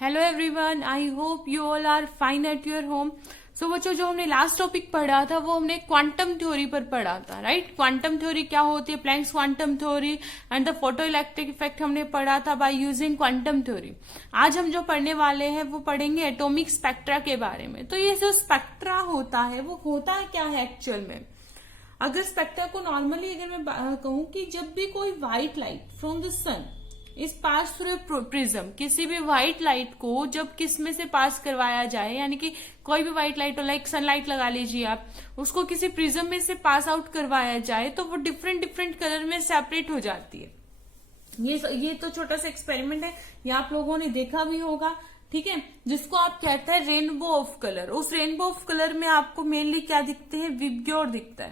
Hello everyone, I hope you all are fine at your home. So बच्चों, जो हमने last topic पढ़ा था वो हमने क्वांटम थ्योरी पर पढ़ा था, राइट। क्वांटम थ्योरी क्या होती है, Planck's quantum theory and the photoelectric effect हमने पढ़ा था बाय यूजिंग क्वांटम थ्योरी। आज हम जो पढ़ने वाले हैं वो पढ़ेंगे एटॉमिक स्पेक्ट्रा के बारे में। तो ये जो स्पेक्ट्रा होता है वो होता है क्या है एक्चुअल में। अगर स्पेक्ट्रा को नॉर्मली अगर मैं कहूं कि जब भी कोई व्हाइट लाइट फ्रॉम द सन इस पास थ्रू प्रिज्म, किसी भी व्हाइट लाइट को जब किस में से पास करवाया जाए, यानी कि कोई भी व्हाइट लाइट हो, लाइक सनलाइट लगा लीजिए आप, उसको किसी प्रिज्म में से पास आउट करवाया जाए तो वो डिफरेंट डिफरेंट कलर में सेपरेट हो जाती है। ये तो छोटा सा एक्सपेरिमेंट है, ये आप लोगों ने देखा भी होगा, ठीक है, जिसको आप कहते हैं रेनबो ऑफ कलर। उस रेनबो ऑफ कलर में आपको मेनली क्या दिखते हैं, विबग्योर दिखता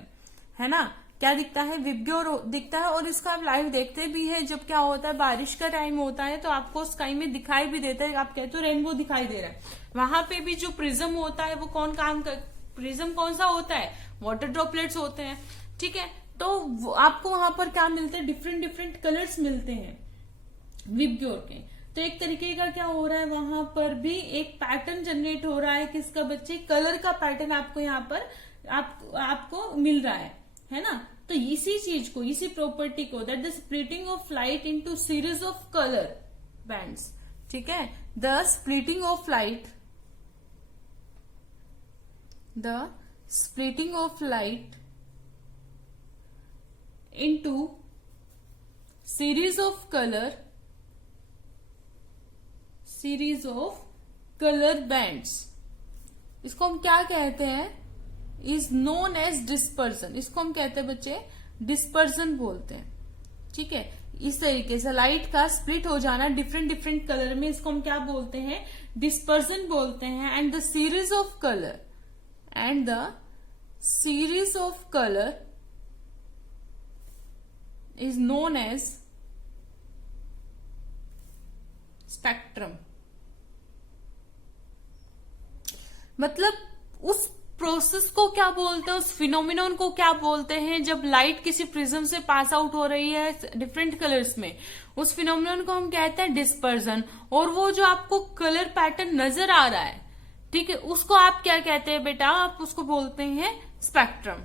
है ना। क्या दिखता है, विबग्योर दिखता है। और इसका आप लाइव देखते भी है, जब क्या होता है बारिश का टाइम होता है तो आपको स्काई में दिखाई भी देता है, आप कहते हो रेनबो दिखाई दे रहा है। वहां पे भी जो प्रिज्म होता है वो प्रिज्म कौन सा होता है, वाटर ड्रॉपलेट्स होते हैं, ठीक है। तो आपको वहां पर क्या मिलते हैं, डिफरेंट डिफरेंट कलर्स मिलते हैं विबग्योर के। तो एक तरीके का क्या हो रहा है, वहां पर भी एक पैटर्न जनरेट हो रहा है, किसका बच्चे, कलर का पैटर्न आपको यहाँ पर आपको मिल रहा है ना। तो इसी चीज को, इसी प्रॉपर्टी को, that the splitting of light into series of colour bands, ठीक है, the splitting of light into series of colour bands, इसको हम क्या कहते हैं, इज नोन एज डिस्पर्जन। इसको हम कहते हैं बच्चे डिस्पर्जन बोलते हैं, ठीक है। इस तरीके से लाइट का स्प्लिट हो जाना डिफरेंट डिफरेंट कलर में, इसको हम क्या बोलते हैं, डिस्पर्जन बोलते हैं। And the series of colour is known as spectrum. मतलब उस प्रोसेस को क्या बोलते हैं, उस फिनोमिनन को क्या बोलते हैं, जब लाइट किसी प्रिज्म से पास आउट हो रही है डिफरेंट कलर्स में, उस फिनोमिनन को हम कहते हैं डिस्पर्जन। और वो जो आपको कलर पैटर्न नजर आ रहा है, ठीक है, उसको आप क्या कहते हैं बेटा, आप उसको बोलते हैं स्पेक्ट्रम,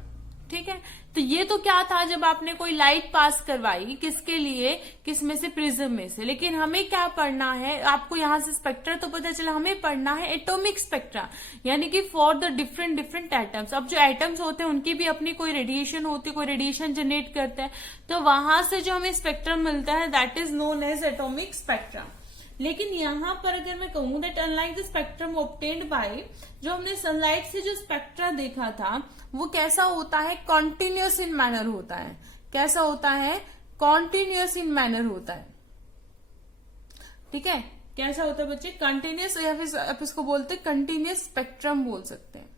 ठीक है। तो ये तो क्या था, जब आपने कोई लाइट पास करवाई, किसके लिए, किस में से, प्रिज्म में से। लेकिन हमें क्या पढ़ना है, आपको यहां से स्पेक्ट्रा तो पता चला, हमें पढ़ना है एटॉमिक स्पेक्ट्रा, यानी कि for the different different atoms. अब जो एटम्स होते हैं उनकी भी अपनी कोई रेडिएशन होती है, कोई रेडिएशन जनरेट करते हैं, तो वहां से जो हमें स्पेक्ट्रम मिलता है that is known as atomic spectra. लेकिन यहां पर अगर मैं कहूं that unlike the spectrum obtained by, जो हमने सनलाइट से जो स्पेक्ट्रा देखा था वो कैसा होता है, कॉन्टिन्यूअस इन मैनर होता है। कैसा होता है, कॉन्टिन्यूअस इन मैनर होता है, ठीक है। कैसा होता है बच्चे, कंटिन्यूअस, या फिर आप इसको बोलते हैं कंटिन्यूअस स्पेक्ट्रम बोल सकते हैं।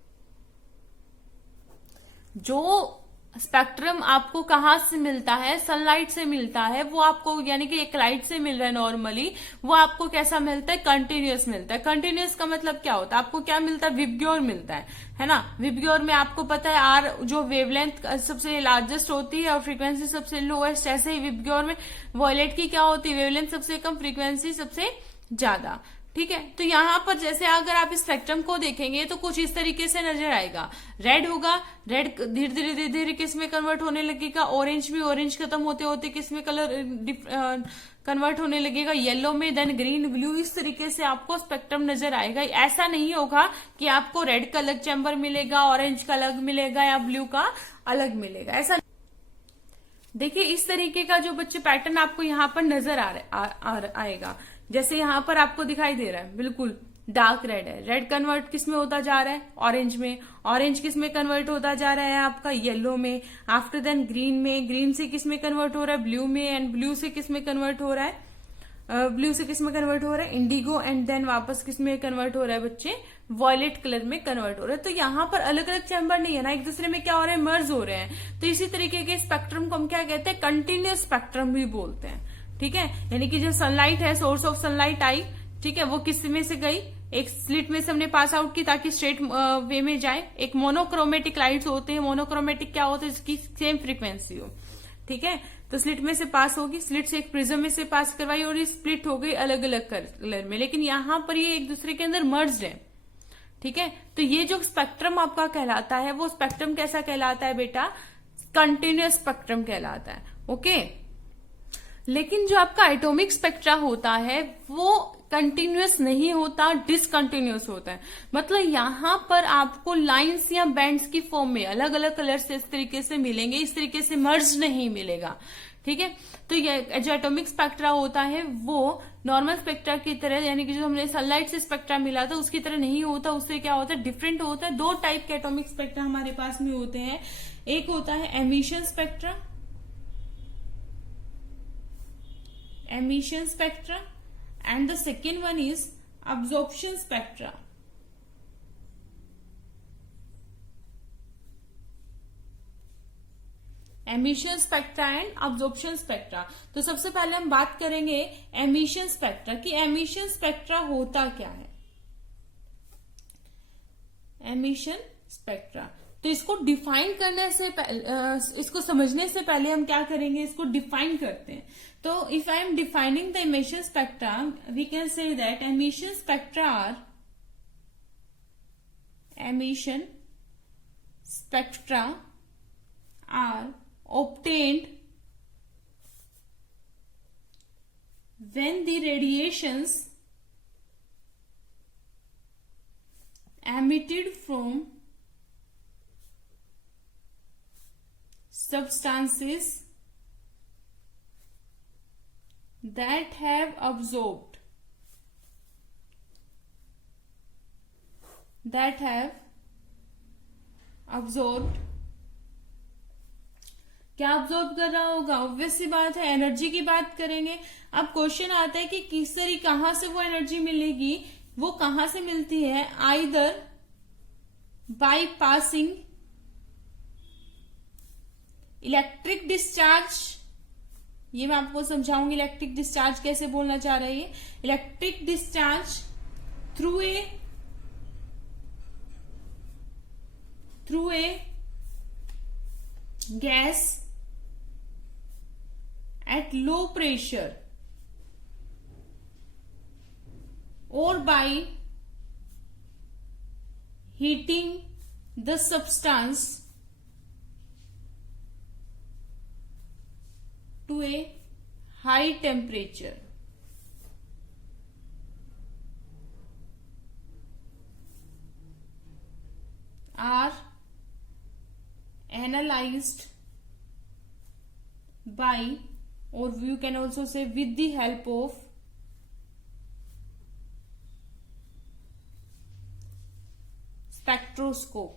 जो स्पेक्ट्रम आपको कहाँ से मिलता है, सनलाइट से मिलता है, वो आपको, यानी कि एक लाइट से मिल रहा है नॉर्मली, वो आपको कैसा मिलता है, कंटिन्यूअस मिलता है। कंटिन्यूअस का मतलब क्या होता है, आपको क्या मिलता है, विबग्योर मिलता है ना। विबग्योर में आपको पता है आर जो वेवलेंथ सबसे लार्जेस्ट होती है और फ्रीक्वेंसी सबसे लोएस्ट, ऐसे ही विबग्योर में वॉयलेट की क्या होती है, वेवलेंथ सबसे कम, फ्रीक्वेंसी सबसे ज्यादा, ठीक है। तो यहाँ पर जैसे अगर आप इस स्पेक्ट्रम को देखेंगे तो कुछ इस तरीके से नजर आएगा। रेड होगा, रेड धीरे धीरे धीरे धीरे किस में कन्वर्ट होने लगेगा, ऑरेंज भी, ऑरेंज खत्म होते होते किस में कलर कन्वर्ट होने लगेगा, येलो में, देन ग्रीन, ब्लू, इस तरीके से आपको स्पेक्ट्रम नजर आएगा। ऐसा नहीं होगा कि आपको रेड का अलग चैम्बर मिलेगा, ऑरेंज का अलग मिलेगा या ब्लू का अलग मिलेगा, ऐसा। देखिए इस तरीके का जो बच्चे पैटर्न आपको यहाँ पर नजर आएगा, जैसे यहाँ पर आपको दिखाई दे रहा है, बिल्कुल डार्क रेड है, रेड कन्वर्ट किस में होता जा रहा है, ऑरेंज में, ऑरेंज किस में कन्वर्ट होता जा रहा है आपका, येलो में, आफ्टर देन ग्रीन में, ग्रीन से किस में कन्वर्ट हो रहा है, ब्लू में, एंड ब्लू से किस में कन्वर्ट हो रहा है, इंडिगो, एंड देन वापस किस में कन्वर्ट हो रहा है बच्चे, वॉयलेट कलर में कन्वर्ट हो रहा है। तो यहाँ पर अलग अलग चैम्बर नहीं है ना, एक दूसरे में क्या हो रहा है, मर्ज हो रहे हैं। तो इसी तरीके के स्पेक्ट्रम को हम क्या कहते हैं, कंटिन्यूअस स्पेक्ट्रम भी बोलते हैं, ठीक है। यानी कि जो सनलाइट है, सोर्स ऑफ सनलाइट आई, ठीक है, वो किस में से गई, एक स्लिट में से हमने पास आउट की ताकि स्ट्रेट वे में जाए। एक मोनोक्रोमेटिक लाइट्स होते हैं, मोनोक्रोमेटिक क्या होता है, इसकी सेम फ्रीक्वेंसी हो, ठीक है, तो स्लिट में से पास होगी, स्लिट से एक प्रिज्म में से पास करवाई और ये स्प्लिट हो गई अलग अलग कलर में, लेकिन यहां पर ये एक दूसरे के अंदर मर्ज्ड है। ठीक है, तो ये जो स्पेक्ट्रम आपका कहलाता है वो स्पेक्ट्रम कैसा कहलाता है बेटा, कंटिन्यूअस स्पेक्ट्रम कहलाता है। ओके, लेकिन जो आपका एटॉमिक स्पेक्ट्रा होता है वो कंटिन्यूअस नहीं होता, डिसकंटिन्यूअस होता है। मतलब यहां पर आपको लाइंस या बैंड्स की फॉर्म में अलग अलग कलर से इस तरीके से मिलेंगे, इस तरीके से मर्ज नहीं मिलेगा। ठीक है, तो ये जो एटॉमिक स्पेक्ट्रा होता है वो नॉर्मल स्पेक्ट्रा की तरह, यानी कि जो हमने सनलाइट से स्पेक्ट्रा मिला था उसकी तरह नहीं होता, उससे क्या होता है, डिफरेंट होता है। दो टाइप के एटॉमिक स्पेक्ट्रा हमारे पास में होते हैं, एक होता है emission spectra, emission spectra, and the second one is absorption spectra. Emission spectra and absorption spectra. तो सबसे पहले हम बात करेंगे एमिशन स्पेक्ट्रा की एमिशन स्पेक्ट्रा होता क्या है। एमिशन स्पेक्ट्रा, तो इसको डिफाइन करने से इसको समझने से पहले हम क्या करेंगे, इसको डिफाइन करते हैं। तो if I am defining the emission spectra, we can say that emission spectra are obtained when the radiations emitted from substances that have absorbed क्या ऑब्जॉर्व कर रहा होगा, ऑब्वियस सी बात है एनर्जी की बात करेंगे। अब क्वेश्चन आता है कि किस तरीके कहां से वो एनर्जी मिलेगी, वो कहां से मिलती है, either by passing electric discharge, ये मैं आपको समझाऊंगी इलेक्ट्रिक डिस्चार्ज कैसे बोलना चाह रही है, electric discharge through a gas at low pressure or by heating the substance to a high temperature. Are analyzed by, or you can also say with the help of spectroscope.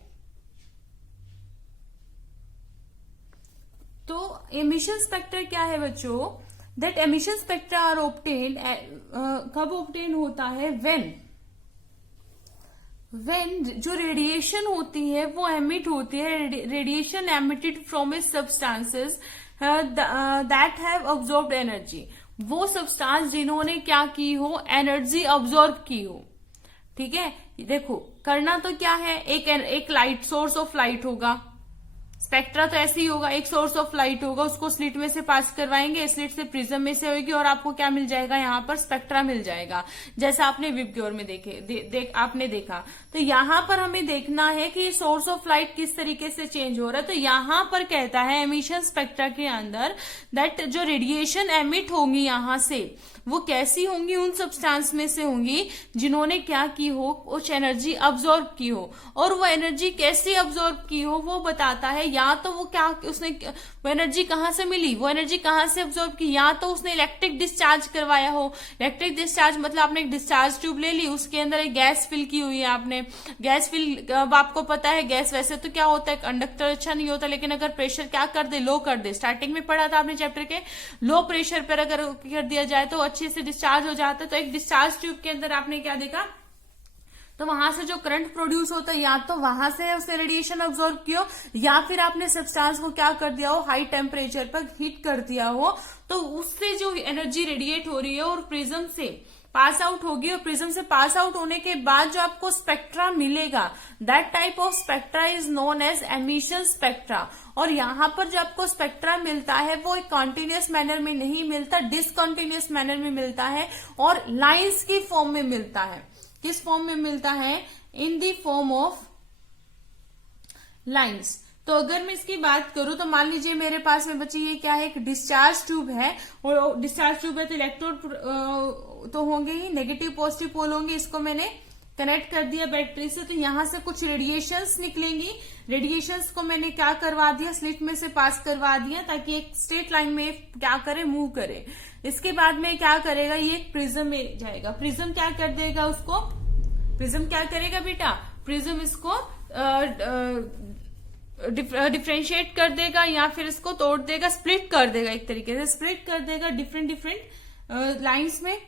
तो emission spectra क्या है बच्चों, that emission spectra are obtained, कब obtain होता है, when जो radiation होती है वो एमिट होती है, radiation emitted from A substances that have absorbed energy, वो सब्सटेंस जिन्होंने क्या की हो, एनर्जी अब्सॉर्ब की हो। ठीक है, देखो करना तो क्या है, एक लाइट, सोर्स ऑफ लाइट होगा, स्पेक्ट्रा तो ऐसे ही होगा, एक सोर्स ऑफ लाइट होगा, उसको स्लिट में से पास करवाएंगे, स्लिट से प्रिज्म में से होगी और आपको क्या मिल जाएगा, यहाँ पर स्पेक्ट्रा मिल जाएगा, जैसा आपने विबग्योर में आपने देखा। तो यहाँ पर हमें देखना है कि सोर्स ऑफ लाइट किस तरीके से चेंज हो रहा है। तो यहाँ पर कहता है एमिशन स्पेक्ट्रा के अंदर दैट जो रेडिएशन एमिट होंगी यहाँ से वो कैसी होंगी, उन सब्सटेंस में से होंगी जिन्होंने क्या की हो, कुछ एनर्जी अब्सॉर्ब की हो, और वो एनर्जी कैसे अब्सॉर्ब की हो वो बताता है। या तो वो क्या, उसने वो एनर्जी कहां से मिली, वो एनर्जी कहां से अब्सॉर्ब की, या तो उसने इलेक्ट्रिक डिस्चार्ज करवाया हो। इलेक्ट्रिक डिस्चार्ज मतलब आपने एक डिस्चार्ज ट्यूब ले ली, उसके अंदर एक गैस फिल की हुई है आपने, गैस फिल, अब आपको पता है गैस वैसे तो क्या होता है, कंडक्टर अच्छा नहीं होता, लेकिन अगर प्रेशर क्या कर दे, लो कर दे, स्टार्टिंग में पढ़ा था आपने चैप्टर के, लो प्रेशर पर अगर कर दिया जाए तो अच्छे से डिस्चार्ज हो जाता है। तो एक डिस्चार्ज ट्यूब के अंदर आपने क्या देखा, तो वहां से जो करंट प्रोड्यूस होता है या तो वहां से उसने रेडिएशन अब्सॉर्ब किया, या फिर आपने सब्सटेंस को क्या कर दिया हो, हाई टेम्परेचर पर हीट कर दिया हो, तो उससे जो एनर्जी रेडिएट हो रही है और प्रिज्म से पास आउट होगी और प्रिज्म से पास आउट होने के बाद जो आपको स्पेक्ट्रा मिलेगा, that type of spectra is known as emission spectra. और यहाँ पर जो आपको स्पेक्ट्रा मिलता है वो एक कॉन्टिन्यूअस मैनर में नहीं मिलता, डिसकॉन्टिन्यूअस मैनर में मिलता है और लाइंस की फॉर्म में मिलता है। किस फॉर्म में मिलता है? In the form of lines. तो अगर मैं इसकी बात करूं तो मान लीजिए मेरे पास में बच्चे ये क्या है, एक डिस्चार्ज ट्यूब है और डिस्चार्ज ट्यूब है तो इलेक्ट्रोड तो होंगे ही, नेगेटिव पॉजिटिव पोल होंगे। इसको मैंने कनेक्ट कर दिया बैटरी से, तो यहां से कुछ रेडिएशंस निकलेंगी। रेडिएशंस को मैंने क्या करवा दिया, स्लिट में से पास करवा दिया ताकि एक स्ट्रेट लाइन में क्या करे, मूव करे। इसके बाद में क्या करेगा, ये एक प्रिज्म में जाएगा। प्रिज्म क्या कर देगा उसको, प्रिज्म क्या करेगा बेटा, प्रिज्म इसको डिफ्रेंशिएट कर देगा या फिर इसको तोड़ देगा, स्प्लिट कर देगा, एक तरीके से स्प्लिट कर देगा डिफरेंट डिफरेंट लाइंस में,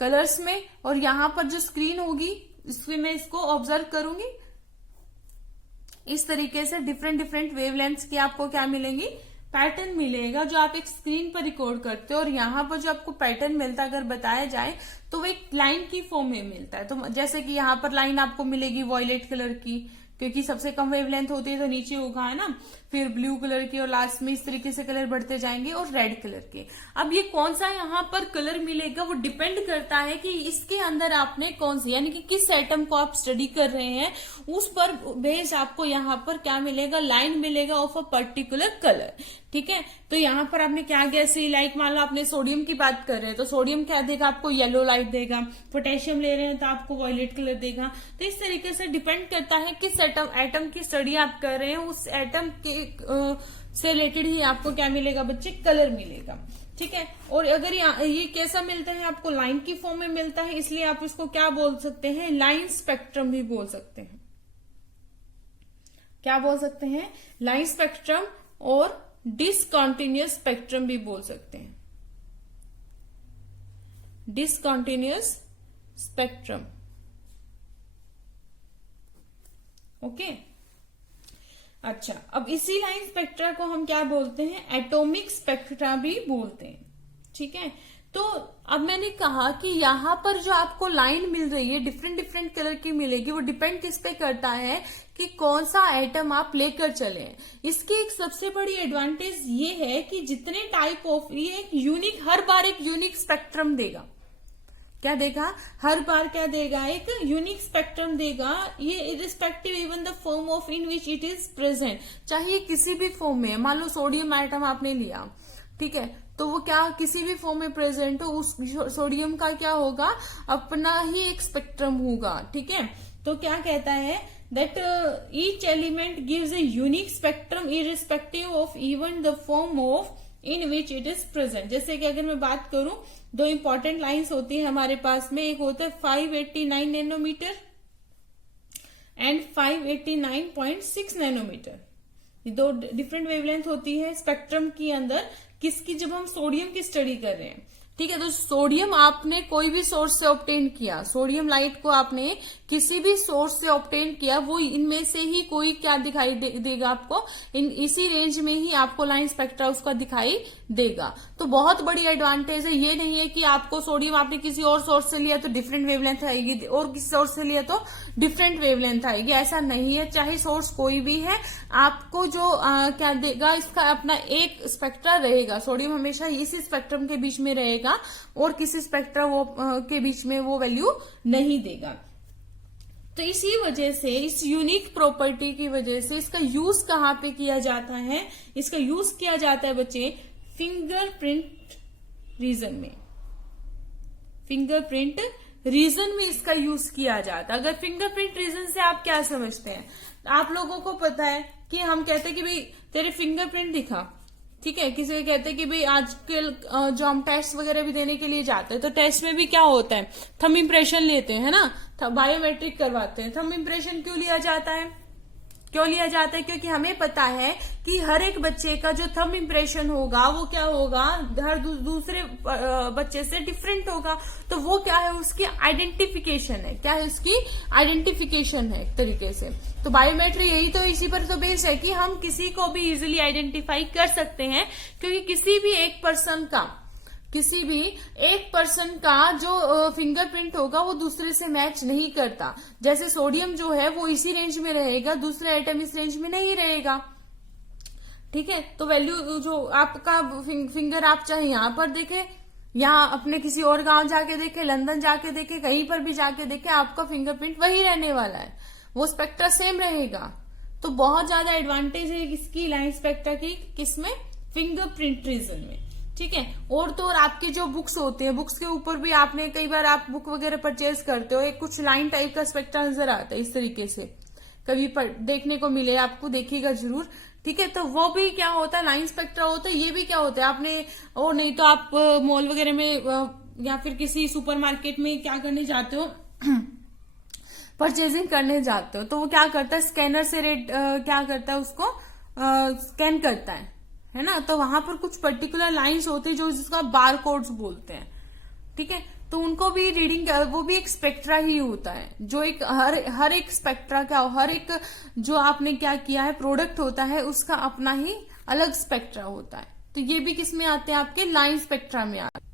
कलर्स में। और यहाँ पर जो स्क्रीन होगी इसमें मैं इसको ऑब्जर्व करूंगी। इस तरीके से डिफरेंट डिफरेंट वेवलेंथ्स की आपको क्या मिलेंगी, पैटर्न मिलेगा जो आप एक स्क्रीन पर रिकॉर्ड करते हो। और यहाँ पर जो आपको पैटर्न मिलता है अगर बताया जाए तो वो एक लाइन की फॉर्म में मिलता है। तो जैसे कि यहाँ पर लाइन आपको मिलेगी वॉयलेट कलर की, क्योंकि सबसे कम वेवलेंथ होती है तो नीचे होगा, है ना, फिर ब्लू कलर की और लास्ट में इस तरीके से कलर बढ़ते जाएंगे और रेड कलर के। अब ये कौन सा यहाँ पर कलर मिलेगा वो डिपेंड करता है कि इसके अंदर आपने कौन सी, यानी कि किस एटम को आप स्टडी कर रहे हैं, उस पर बेस आपको यहाँ पर क्या मिलेगा, लाइन मिलेगा ऑफ अ पर्टिकुलर कलर। ठीक है, तो यहाँ पर आपने क्या गैस ली, लाइक मान लो आपने सोडियम की बात कर रहे हैं तो सोडियम क्या देगा आपको, येलो लाइट देगा। पोटेशियम ले रहे हैं तो आपको वॉयलेट कलर देगा। तो इस तरीके से डिपेंड करता है किस एटम की स्टडी आप कर रहे हैं, उस एटम के से रिलेटेड ही आपको क्या मिलेगा बच्चे, कलर मिलेगा। ठीक है, और अगर ये कैसा मिलता है आपको, लाइन की फॉर्म में मिलता है, इसलिए आप इसको क्या बोल सकते हैं, लाइन स्पेक्ट्रम भी बोल सकते हैं। क्या बोल सकते हैं, लाइन स्पेक्ट्रम और डिसकंटिन्यूअस स्पेक्ट्रम भी बोल सकते हैं। Discontinuous spectrum, okay. अच्छा, अब इसी लाइन स्पेक्ट्रा को हम क्या बोलते हैं, एटॉमिक स्पेक्ट्रा भी बोलते हैं। ठीक है, तो अब मैंने कहा कि यहाँ पर जो आपको लाइन मिल रही है डिफरेंट डिफरेंट कलर की मिलेगी, वो डिपेंड किस पे करता है कि कौन सा एटम आप लेकर चले। इसकी एक सबसे बड़ी एडवांटेज ये है कि जितने टाइप ऑफ, ये एक यूनिक, हर बार एक यूनिक स्पेक्ट्रम देगा। क्या देगा, हर बार क्या देगा, एक यूनिक स्पेक्ट्रम देगा। ये irrespective even the form of in which it is present, चाहे किसी भी फॉर्म में, मान लो सोडियम आइटम आपने लिया, ठीक है, तो वो क्या किसी भी फॉर्म में प्रेजेंट हो, उस सोडियम का क्या होगा, अपना ही एक स्पेक्ट्रम होगा। ठीक है, तो क्या कहता है, that each element gives a unique spectrum irrespective of even the form of in which it is present. जैसे कि अगर मैं बात करूं, दो इंपॉर्टेंट लाइंस होती है हमारे पास में, एक होता है 589 नैनोमीटर एंड 589.6 नैनोमीटर। ये दो डिफरेंट वेवलेंथ होती है स्पेक्ट्रम के अंदर, किसकी, जब हम सोडियम की स्टडी कर रहे हैं। ठीक है, तो सोडियम आपने कोई भी सोर्स से ऑब्टेन किया, सोडियम लाइट को आपने किसी भी सोर्स से ऑब्टेन किया, वो इनमें से ही कोई क्या दिखाई देगा आपको, इसी रेंज में ही आपको लाइन स्पेक्ट्रा उसका दिखाई देगा। तो बहुत बड़ी एडवांटेज है, ये नहीं है कि आपको सोडियम आपने किसी और सोर्स से लिया तो डिफरेंट वेवलेंथ आएगी और किसी सोर्स से लिया तो डिफरेंट वेवलेंथ आएगी, ऐसा नहीं है। चाहे सोर्स कोई भी है, आपको जो क्या देगा, इसका अपना एक स्पेक्ट्रा रहेगा। सोडियम हमेशा इसी स्पेक्ट्रम के बीच में रहेगा और किसी स्पेक्ट्रा वो के बीच में वो वैल्यू नहीं देगा। तो इसी वजह से, इस यूनिक प्रॉपर्टी की वजह से इसका यूज कहाँ पे किया जाता है, इसका यूज किया जाता है बच्चे फिंगरप्रिंट रीजन में। फिंगरप्रिंट रीजन में इसका यूज किया जाता है। अगर फिंगरप्रिंट रीजन से आप क्या समझते हैं, आप लोगों को पता है कि हम कहते हैं कि भाई तेरे फिंगरप्रिंट दिखा, ठीक है, किसी को कहते हैं कि भाई आजकल जो हम टेस्ट वगैरह भी देने के लिए जाते हैं तो टेस्ट में भी क्या होता है, थंब इम्प्रेशन लेते हैं, है ना, बायोमेट्रिक करवाते हैं। थंब इम्प्रेशन क्यों लिया जाता है, क्यों लिया जाता है, क्योंकि हमें पता है कि हर एक बच्चे का जो थंब इम्प्रेशन होगा वो क्या होगा, हर दूसरे बच्चे से डिफरेंट होगा। तो वो क्या है, उसकी आइडेंटिफिकेशन है, क्या है, उसकी आइडेंटिफिकेशन है एक तरीके से। तो बायोमेट्री यही तो, इसी पर तो बेस है कि हम किसी को भी इजीली आइडेंटिफाई कर सकते हैं, क्योंकि किसी भी एक पर्सन का किसी भी एक पर्सन का जो फिंगरप्रिंट होगा वो दूसरे से मैच नहीं करता। जैसे सोडियम जो है वो इसी रेंज में रहेगा, दूसरे एटम इस रेंज में नहीं रहेगा। ठीक है, तो वैल्यू जो आपका फिंगर आप चाहे यहां पर देखे, यहाँ अपने किसी और गांव जाके देखे, लंदन जाके देखे, कहीं पर भी जाके देखे, आपका फिंगरप्रिंट वही रहने वाला है, वो स्पेक्ट्रा सेम रहेगा। तो बहुत ज्यादा एडवांटेज है इसकी लाइन स्पेक्ट्रा की, किसमें? फिंगरप्रिंट रीजन में। ठीक है, और तो और आपकी जो बुक्स होते हैं, बुक्स के ऊपर भी आपने कई बार आप बुक वगैरह परचेज करते हो, एक कुछ लाइन टाइप का स्पेक्ट्रा नजर आता है इस तरीके से, कभी देखने को मिले आपको, देखिएगा जरूर। ठीक है, तो वो भी क्या होता है? लाइन स्पेक्ट्रा होता है। ये भी क्या होता है? आपने वो नहीं तो आप मॉल वगैरह में या फिर किसी सुपरमार्केट में क्या करने जाते हो परचेजिंग करने जाते हो, तो वो क्या करता है? स्कैनर से रेट क्या करता है? उसको स्कैन करता है ना? तो वहां पर कुछ पर्टिकुलर लाइंस होती है जो जिसका बार कोड्स बोलते हैं। ठीक है, तो उनको भी रीडिंग, वो भी एक स्पेक्ट्रा ही होता है, जो एक हर एक स्पेक्ट्रा का, हर एक जो आपने क्या किया है प्रोडक्ट होता है, उसका अपना ही अलग स्पेक्ट्रा होता है। तो ये भी किस में आते हैं? आपके लाइन स्पेक्ट्रा में आते हैं।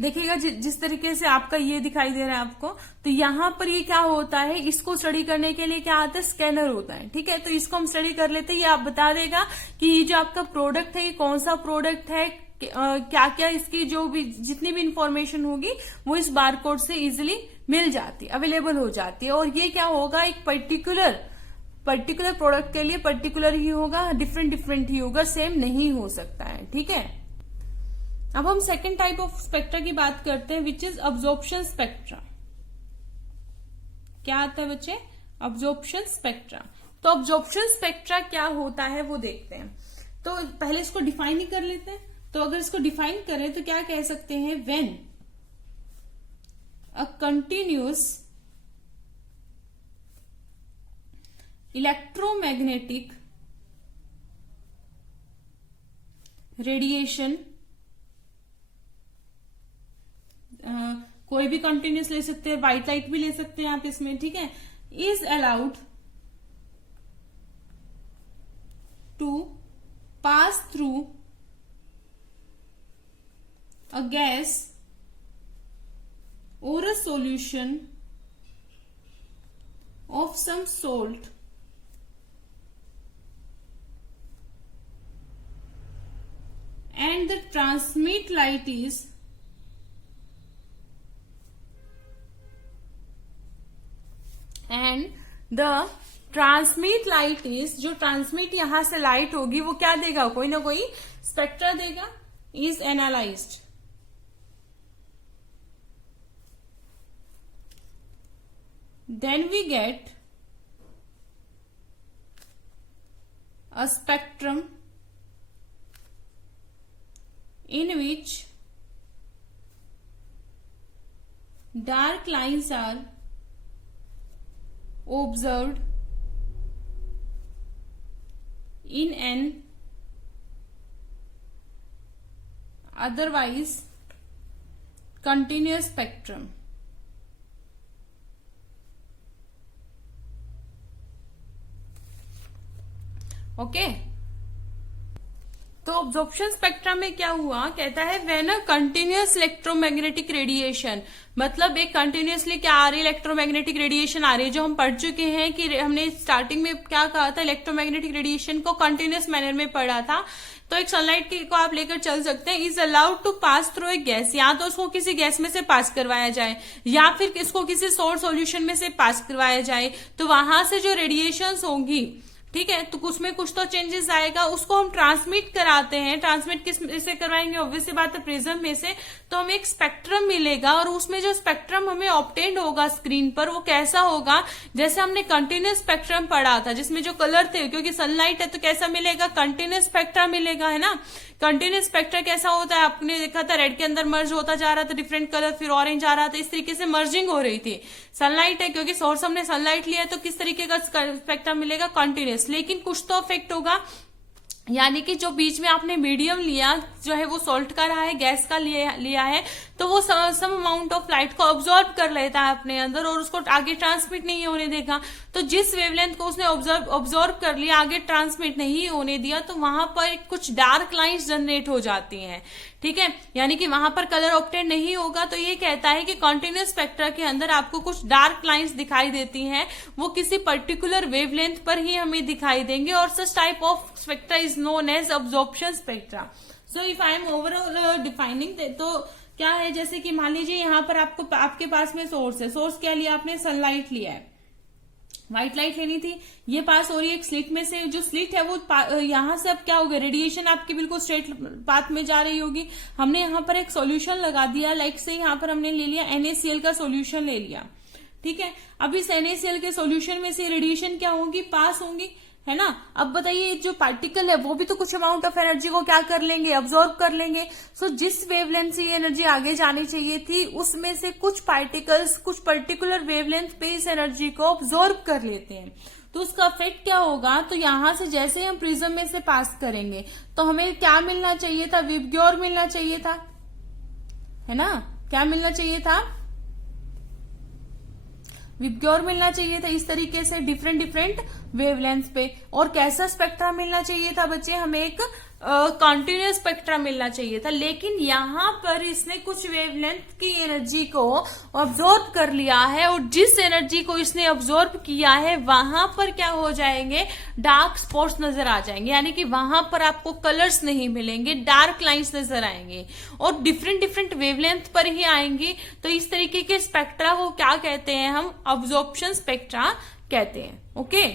देखिएगा जिस तरीके से आपका ये दिखाई दे रहा है आपको, तो यहाँ पर ये क्या होता है? इसको स्टडी करने के लिए क्या आता है? स्कैनर होता है। ठीक है, तो इसको हम स्टडी कर लेते हैं। ये आप बता देगा कि ये जो आपका प्रोडक्ट है ये कौन सा प्रोडक्ट है, क्या क्या इसकी जो भी जितनी भी इंफॉर्मेशन होगी वो इस बारकोड से इजिली मिल जाती है, अवेलेबल हो जाती है। और ये क्या होगा? एक पर्टिकुलर प्रोडक्ट के लिए पर्टिकुलर ही होगा, डिफरेंट ही होगा, सेम नहीं हो सकता है। ठीक है, अब हम सेकेंड टाइप ऑफ स्पेक्ट्रा की बात करते हैं, विच इज अब्जॉर्प्शन स्पेक्ट्रा। क्या आता है बच्चे? Absorption spectra. तो अब्जॉर्प्शन स्पेक्ट्रा क्या होता है वो देखते हैं। तो पहले इसको डिफाइन ही कर लेते हैं। तो अगर इसको डिफाइन करें तो क्या कह सकते हैं? When a continuous electromagnetic radiation, कोई भी कंटिन्यूस ले सकते हैं, व्हाइट लाइट भी ले सकते हैं आप इसमें। ठीक है, is allowed to pass through a gas or a solution of some salt and the transmit light is जो ट्रांसमिट यहां से लाइट होगी वो क्या देगा? कोई ना कोई स्पेक्ट्रा देगा। Is analysed, then we get a spectrum in which dark lines are observed in an otherwise continuous spectrum. Okay, तो ऑब्जॉर्प्शन स्पेक्ट्रा में क्या हुआ? कहता है when a continuous electromagnetic radiation, मतलब एक कंटिन्यूअसली क्या आ रही है? इलेक्ट्रोमैग्नेटिक रेडिएशन आ रही है। जो हम पढ़ चुके हैं कि हमने स्टार्टिंग में क्या कहा था? इलेक्ट्रोमैग्नेटिक रेडिएशन को कंटिन्यूअस मैनर में पढ़ा था। तो एक सनलाइट को आप लेकर चल सकते हैं। Is allowed to pass through a gas, या तो उसको किसी गैस में से पास करवाया जाए या फिर इसको किसी सोल्ट सॉल्यूशन में से पास करवाया जाए, तो वहां से जो रेडिएशंस होंगी, ठीक है, तो उसमें कुछ तो चेंजेस आएगा, उसको हम ट्रांसमिट कराते हैं। ट्रांसमिट किस से करवाएंगे? ऑब्वियस बात है प्रिज्म में से। तो हमें एक स्पेक्ट्रम मिलेगा और उसमें जो स्पेक्ट्रम हमें ऑब्टेन्ड होगा स्क्रीन पर, वो कैसा होगा? जैसे हमने कंटिन्यूअस स्पेक्ट्रम पढ़ा था जिसमें जो कलर थे, क्योंकि सनलाइट है तो कैसा मिलेगा? कंटिन्यूअस स्पेक्ट्रा मिलेगा, है ना। कंटिन्यूअस स्पेक्ट्रा कैसा होता है? आपने देखा था रेड के अंदर मर्ज होता जा रहा था डिफरेंट कलर, फिर ऑरेंज आ रहा था, इस तरीके से मर्जिंग हो रही थी। सनलाइट है, क्योंकि सोर्स हमने सनलाइट लिया है, तो किस तरीके का स्पेक्ट्रा मिलेगा? कंटिन्यूअस। लेकिन कुछ तो इफेक्ट होगा, यानी कि जो बीच में आपने मीडियम लिया जो है वो सॉल्ट का रहा है, गैस का लिया है, तो वो सम अमाउंट ऑफ लाइट को ऑब्जॉर्व कर लेता है अपने अंदर और उसको आगे ट्रांसमिट नहीं होने देगा। तो जिस वेवलेंथ को उसने ऑब्जॉर्व कर लिया, आगे ट्रांसमिट नहीं होने दिया, तो वहां पर कुछ डार्क लाइन्स जनरेट हो जाती हैं। ठीक है, यानी कि वहां पर कलर ऑब्टेन नहीं होगा। तो ये कहता है कि कॉन्टिन्यूअस स्पेक्ट्रा के अंदर आपको कुछ डार्क लाइंस दिखाई देती हैं, वो किसी पर्टिकुलर वेवलेंथ पर ही हमें दिखाई देंगे और such type of spectra is known as absorption spectra. So if I am overall defining, तो क्या है, जैसे कि मान लीजिए यहाँ पर आपके पास में सोर्स है। सोर्स क्या लिया आपने? सनलाइट लिया है, व्हाइट लाइट लेनी थी, ये पास हो रही है एक स्लिट में से। जो स्लिट है वो यहां से अब क्या होगा, रेडिएशन आपकी बिल्कुल स्ट्रेट पाथ में जा रही होगी। हमने यहाँ पर एक सॉल्यूशन लगा दिया, लाइक से यहाँ पर हमने ले लिया NaCl का सॉल्यूशन ले लिया। ठीक है, अब इस NaCl के सॉल्यूशन में से रेडिएशन क्या होगी, पास होंगी, है ना। अब बताइए जो पार्टिकल है वो भी तो कुछ अमाउंट ऑफ एनर्जी को क्या कर लेंगे, अब्सॉर्ब कर लेंगे। सो जिस वेवलेंथ से ये एनर्जी आगे जानी चाहिए थी, उसमें से कुछ पार्टिकल्स कुछ पर्टिकुलर वेवलेंथ पे इस एनर्जी को अब्सॉर्ब कर लेते हैं। तो उसका इफेक्ट क्या होगा, तो यहां से जैसे हम प्रिज्म में से पास करेंगे तो हमें क्या मिलना चाहिए था, विबग्योर मिलना चाहिए था, है ना। क्या मिलना चाहिए था, विबग्योर मिलना चाहिए था, इस तरीके से डिफरेंट वेवलेंथ पे। और कैसा स्पेक्ट्रा मिलना चाहिए था बच्चे, हमें एक कॉन्टिन्यूअस स्पेक्ट्रा मिलना चाहिए था। लेकिन यहाँ पर इसने कुछ वेवलेंथ की एनर्जी को ऑब्जॉर्व कर लिया है और जिस एनर्जी को इसने ऑब्जॉर्व किया है वहां पर क्या हो जाएंगे, डार्क स्पॉट्स नजर आ जाएंगे, यानी कि वहां पर आपको कलर्स नहीं मिलेंगे, डार्क लाइंस नजर आएंगे और डिफरेंट वेवलेंथ पर ही आएंगी। तो इस तरीके के स्पेक्ट्रा को क्या कहते हैं, हम अब्जॉर्प्शन स्पेक्ट्रा कहते हैं। ओके,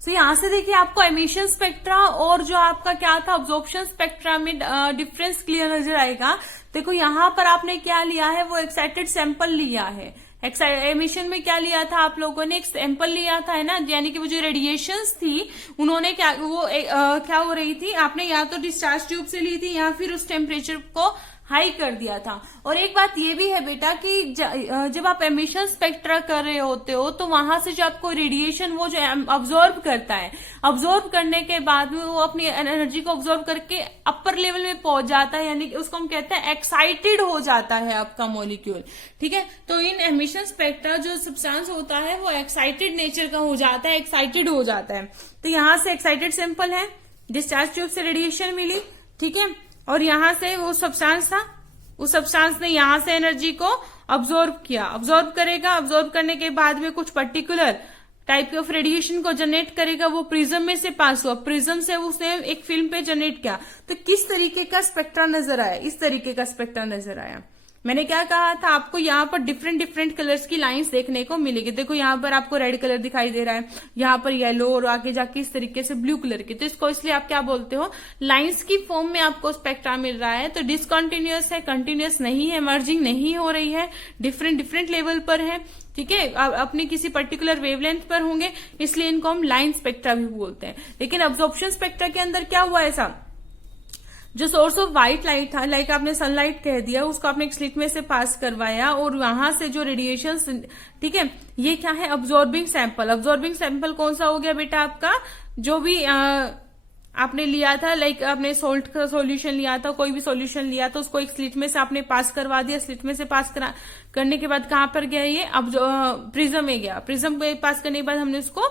तो यहां से देखिए आपको एमिशन स्पेक्ट्रा और जो आपका क्या था अब्जॉर्प्शन स्पेक्ट्रा में डिफरेंस क्लियर नजर आएगा। देखो यहां पर आपने क्या लिया है, वो एक्साइटेड सैंपल लिया है। एमिशन में क्या लिया था आप लोगों ने, एक सैंपल लिया था, है ना। यानी कि वो जो रेडिएशंस थी उन्होंने क्या क्या हो रही थी, आपने या तो डिस्चार्ज ट्यूब से ली थी या फिर उस टेम्परेचर को हाई कर दिया था। और एक बात ये भी है बेटा कि जब आप एमिशन स्पेक्ट्रा कर रहे होते हो तो वहां से जो आपको रेडिएशन वो जो अब्सॉर्ब करता है, अब्सॉर्ब करने के बाद में वो अपनी एनर्जी को अब्सॉर्ब करके अपर लेवल में पहुंच जाता है, यानी कि उसको हम कहते हैं एक्साइटेड हो जाता है आपका मॉलिक्यूल। ठीक है, तो इन एमिशन स्पेक्ट्रा जो सब्सटेंस होता है वो एक्साइटेड नेचर का हो जाता है, एक्साइटेड हो जाता है। तो यहां से एक्साइटेड सैंपल है, डिस्चार्ज ट्यूब से रेडिएशन मिली, ठीक है, और यहां से वो सब्सटेंस था, उस सब्सटेंस ने यहां से एनर्जी को अब्सॉर्ब किया। अब्सॉर्ब करेगा, अब्सॉर्ब करने के बाद में कुछ पर्टिकुलर टाइप ऑफ रेडिएशन को जनरेट करेगा, वो प्रिज्म में से पास हुआ, प्रिज्म से उसने एक फिल्म पे जनरेट किया। तो किस तरीके का स्पेक्ट्रा नजर आया, इस तरीके का स्पेक्ट्रा नजर आया। मैंने क्या कहा था आपको, यहाँ पर डिफरेंट कलर्स की लाइंस देखने को मिलेगी। देखो यहाँ पर आपको रेड कलर दिखाई दे रहा है, यहाँ पर येलो और आगे जाके इस तरीके से ब्लू कलर की। तो इसको इसलिए आप क्या बोलते हो, लाइंस की फॉर्म में आपको स्पेक्ट्रा मिल रहा है। तो डिसकंटिन्यूअस है, कंटिन्यूअस नहीं है, मर्जिंग नहीं हो रही है, डिफरेंट लेवल पर है। ठीक है, अपनी किसी पर्टिकुलर वेवलेंथ पर होंगे, इसलिए इनको हम लाइन स्पेक्ट्रा भी बोलते हैं। लेकिन अब्जॉर्प्शन स्पेक्ट्रा के अंदर क्या हुआ, ऐसा जो सोर्स ऑफ व्हाइट लाइट था, लाइक आपने सनलाइट कह दिया, उसको आपने एक स्लिट में से पास करवाया और वहां से जो रेडिएशन, ठीक है, ये क्या है, अब्सॉर्बिंग सैंपल। अब्सॉर्बिंग सैंपल कौन सा हो गया बेटा, आपका जो भी आपने लिया था, लाइक आपने सोल्ट का सॉल्यूशन लिया था, कोई भी सॉल्यूशन लिया था, उसको एक स्लिट में से आपने पास करवा दिया। स्लिट में से पास करने के बाद कहां पर गया ये, अब प्रिज्म में गया। प्रिज्म पे पास करने के बाद हमने उसको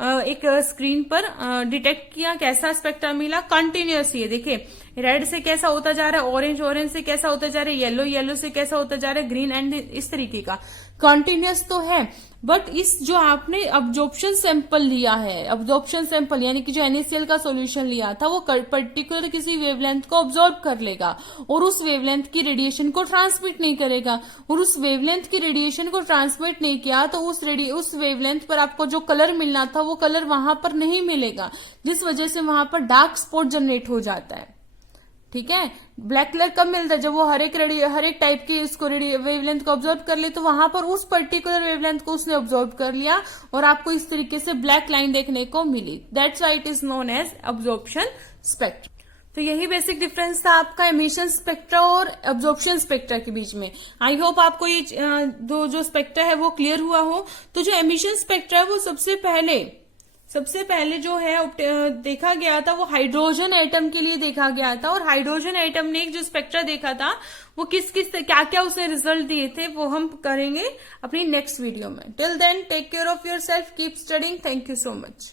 एक स्क्रीन पर डिटेक्ट किया, कैसा स्पेक्ट्रा मिला, कंटिन्यूअस। ये देखिए रेड से कैसा होता जा रहा है, ऑरेंज से कैसा होता जा रहा है, येलो से कैसा होता जा रहा है, ग्रीन एंड इस तरीके का कंटिन्यूअस तो है। बट इस जो आपने अब्जॉर्प्शन सैंपल लिया है, अब्जॉर्प्शन सैंपल यानी कि जो NaCl का सॉल्यूशन लिया था, वो पर्टिकुलर किसी वेवलेंथ को ऑब्जॉर्ब कर लेगा और उस वेवलेंथ की रेडिएशन को ट्रांसमिट नहीं करेगा। और उस वेवलेंथ की रेडिएशन को ट्रांसमिट नहीं किया तो उस वेवलेंथ पर आपको जो कलर मिलना था वो कलर वहां पर नहीं मिलेगा, जिस वजह से वहां पर डार्क स्पॉट जनरेट हो जाता है। ठीक है, ब्लैक कलर कब मिलता है, जब वो हर एक टाइप की इसको वेवलेंथ को ऑब्जॉर्व कर ले, तो वहां पर उस पर्टिकुलर वेवलेंथ को उसने ऑब्जॉर्व कर लिया और आपको इस तरीके से ब्लैक लाइन देखने को मिली। That's why it is known as absorption spectra. तो यही बेसिक डिफरेंस था आपका एमिशन स्पेक्ट्रा और अब्जॉर्प्शन स्पेक्ट्रा के बीच में। आई होप आपको ये दो जो स्पेक्ट्रा है वो क्लियर हुआ हो। तो जो एमिशन स्पेक्ट्रा है वो सबसे पहले सबसे पहले जो है देखा गया था वो हाइड्रोजन एटम के लिए देखा गया था, और हाइड्रोजन एटम ने एक जो स्पेक्ट्रा देखा था वो किस किस क्या क्या उसने रिजल्ट दिए थे वो हम करेंगे अपनी नेक्स्ट वीडियो में. Till then take care of yourself, keep studying. Thank you so much.